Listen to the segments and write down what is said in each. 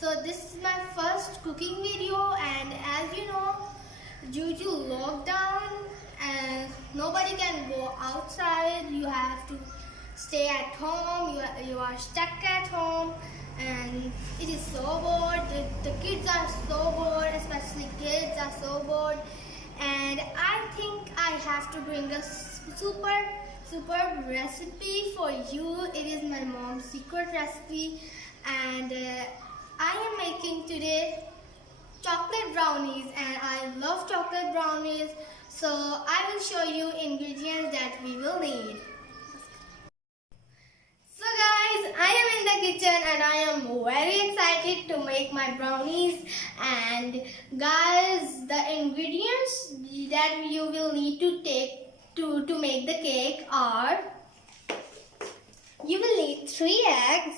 So this is my first cooking video, and as you know, due to lockdown and nobody can go outside, you have to stay at home, you are stuck at home, and it is so bored. The kids are so bored, especially kids are so bored, and I think I have to bring a super recipe for you. It is my mom's secret recipe, and I am making today chocolate brownies, and I love chocolate brownies, so I will show you ingredients that we will need. So guys, I am in the kitchen and I am very excited to make my brownies. And guys, the ingredients that you will need to take to make the cake are: you will need 3 eggs,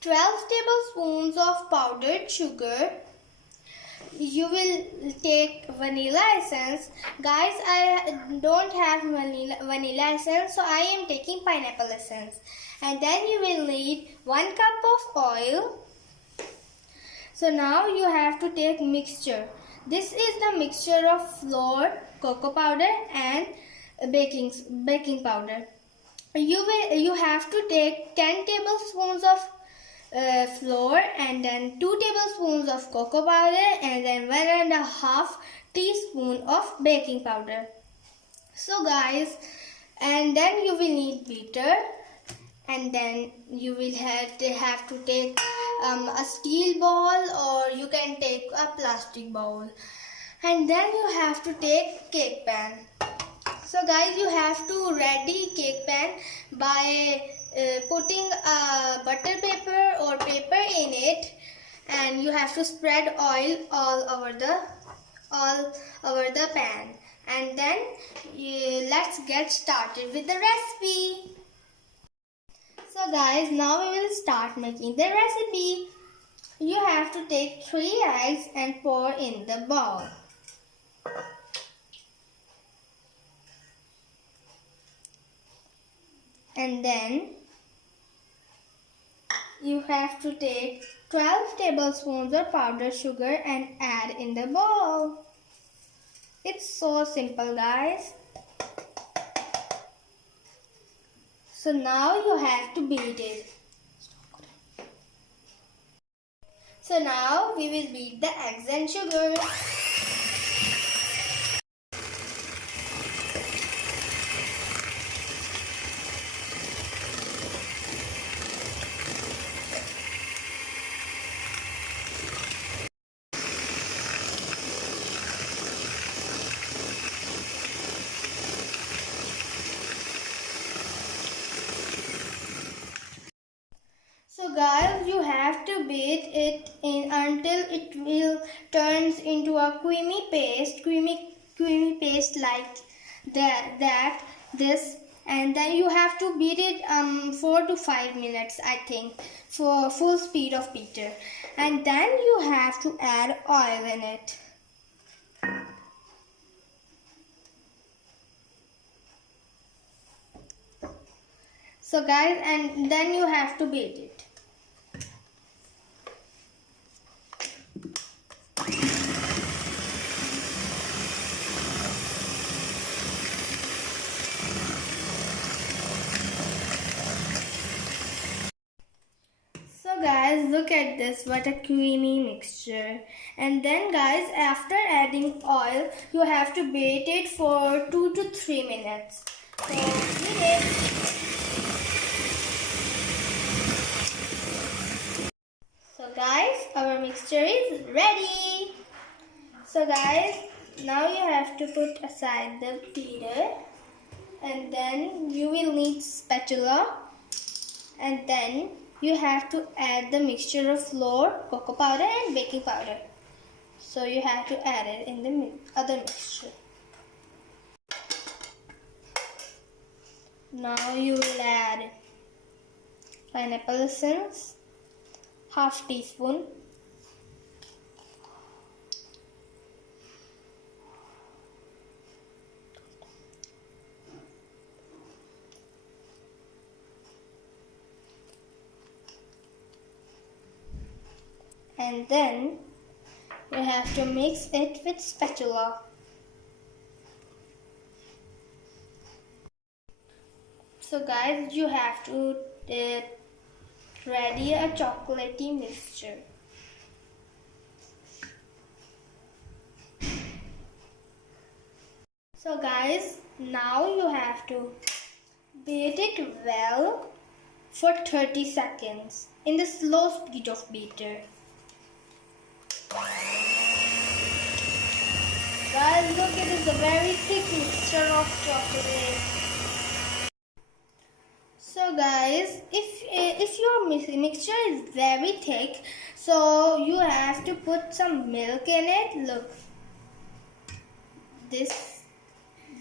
12 tablespoons of powdered sugar. You will take vanilla essence. Guys, I don't have vanilla essence, so I am taking pineapple essence. And then you will need 1 cup of oil. So now you have to take mixture. This is the mixture of flour, cocoa powder and baking powder. You have to take 10 tablespoons of flour, and then 2 tablespoons of cocoa powder, and then 1.5 teaspoon of baking powder. So guys, and then you will need beater, and then you will have to take a steel bowl, or you can take a plastic bowl, and then you have to take cake pan. So guys, you have to ready cake pan by putting a butter paper or paper in it, and you have to spread oil all over the pan. And then let's get started with the recipe. So guys, now we will start making the recipe. You have to take 3 eggs and pour in the bowl. And then you have to take 12 tablespoons of powdered sugar and add in the bowl. It's so simple, guys. So now you have to beat it. So now we will beat the eggs and sugar. So guys, you have to beat it in until it will turns into a creamy paste like this, and then you have to beat it 4 to 5 minutes, I think, for full speed of beater, and then you have to add oil in it. So guys, and then you have to beat it. So guys, look at this, what a creamy mixture. And then guys, after adding oil, you have to beat it for 2 to 3 minutes. So beat it. So guys, our mixture is ready. So guys, now you have to put aside the beater, and then you will need spatula, and then you have to add the mixture of flour, cocoa powder and baking powder. So you have to add it in the other mixture. Now you will add pineapple essence, half teaspoon, and then you have to mix it with spatula. So guys, you have to ready a chocolatey mixture. So guys, now you have to beat it well for 30 seconds in the slow speed of beater. Guys, look, it is a very thick mixture of chocolate. So guys, if your mixture is very thick, so you have to put some milk in it. Look, this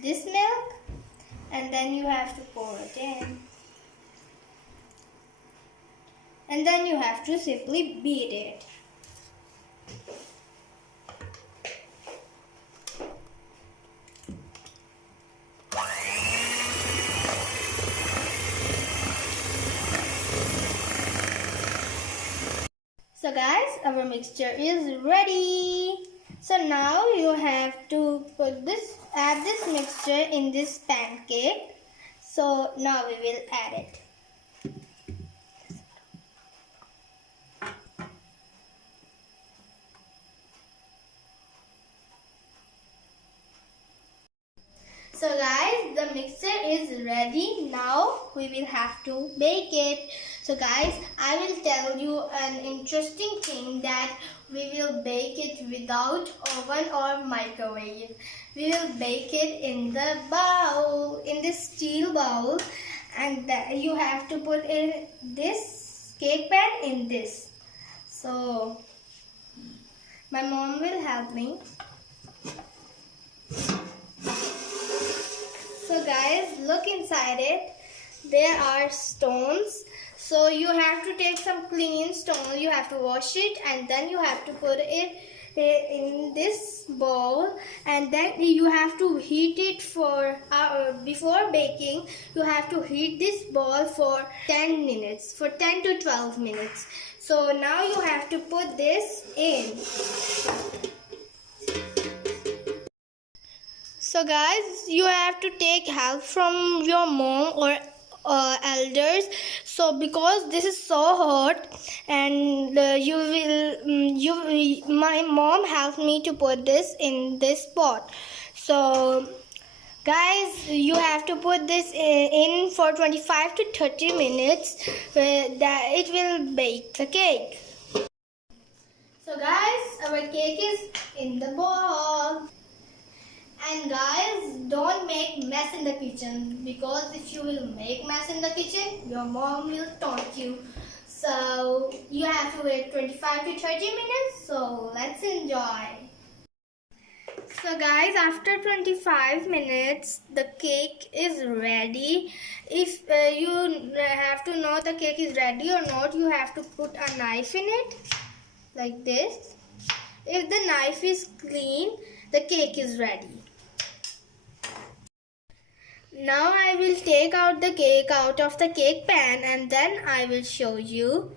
milk, and then you have to pour it in, and then you have to simply beat it. So guys, our mixture is ready. So now you have to add this mixture in this pancake. So now we will add it. So guys, the mixture is ready. Now we will have to bake it. So guys, I will tell you an interesting thing, that we will bake it without oven or microwave. We will bake it in the bowl, in this steel bowl, and you have to put in this cake pan in this. So my mom will help me. So guys, look inside it. There are stones. So you have to take some clean stone. You have to wash it, and then you have to put it in this bowl, and then you have to heat it for before baking. You have to heat this bowl for 10 minutes, for 10 to 12 minutes. So now you have to put this in. So guys, you have to take help from your mom or elders. So because this is so hot, and my mom helped me to put this in this pot. So guys, you have to put this in for 25 to 30 minutes. That it will bake the cake. So guys, our cake is in the bowl. And guys, don't make mess in the kitchen, because if you will make mess in the kitchen, your mom will taunt you. So you have to wait 25 to 30 minutes. So let's enjoy. So guys, after 25 minutes, the cake is ready. If you have to know the cake is ready or not, you have to put a knife in it like this. If the knife is clean, the cake is ready. Now I will take out the cake out of the cake pan, and then I will show you.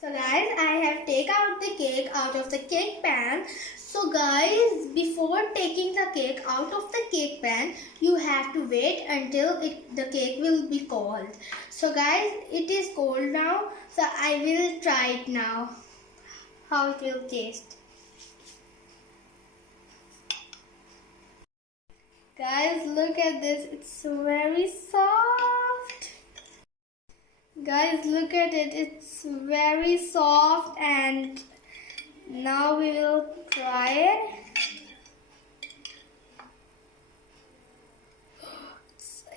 So guys, I have taken out the cake out of the cake pan. So guys, before taking the cake out of the cake pan, you have to wait until the cake will be cold. So guys, it is cold now. So I will try it now, how it will taste. Guys, look at this. It's very soft. Guys, look at it. It's very soft, and now we will try it.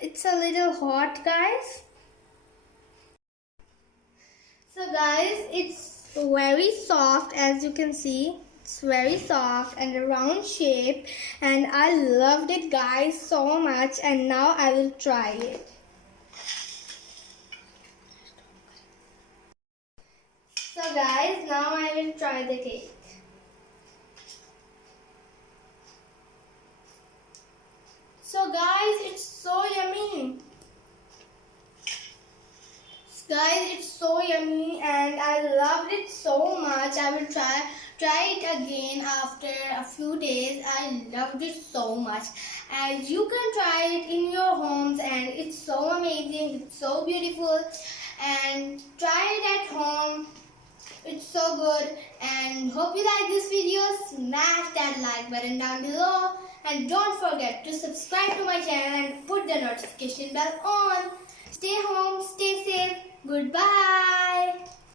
It's a little hot, guys. So guys, it's very soft, as you can see. It's very soft and a round shape, and I loved it, guys, so much. And now I will try it. So guys, now I will try the cake. So guys, it's so yummy. Guys, it's so yummy and I loved it so much. I will try it again after a few days. I loved it so much. And you can try it in your homes and it's so amazing. It's so beautiful. And try it at home. It's so good. And hope you like this video. Smash that like button down below. And don't forget to subscribe to my channel and put the notification bell on. Stay home, stay safe. Goodbye.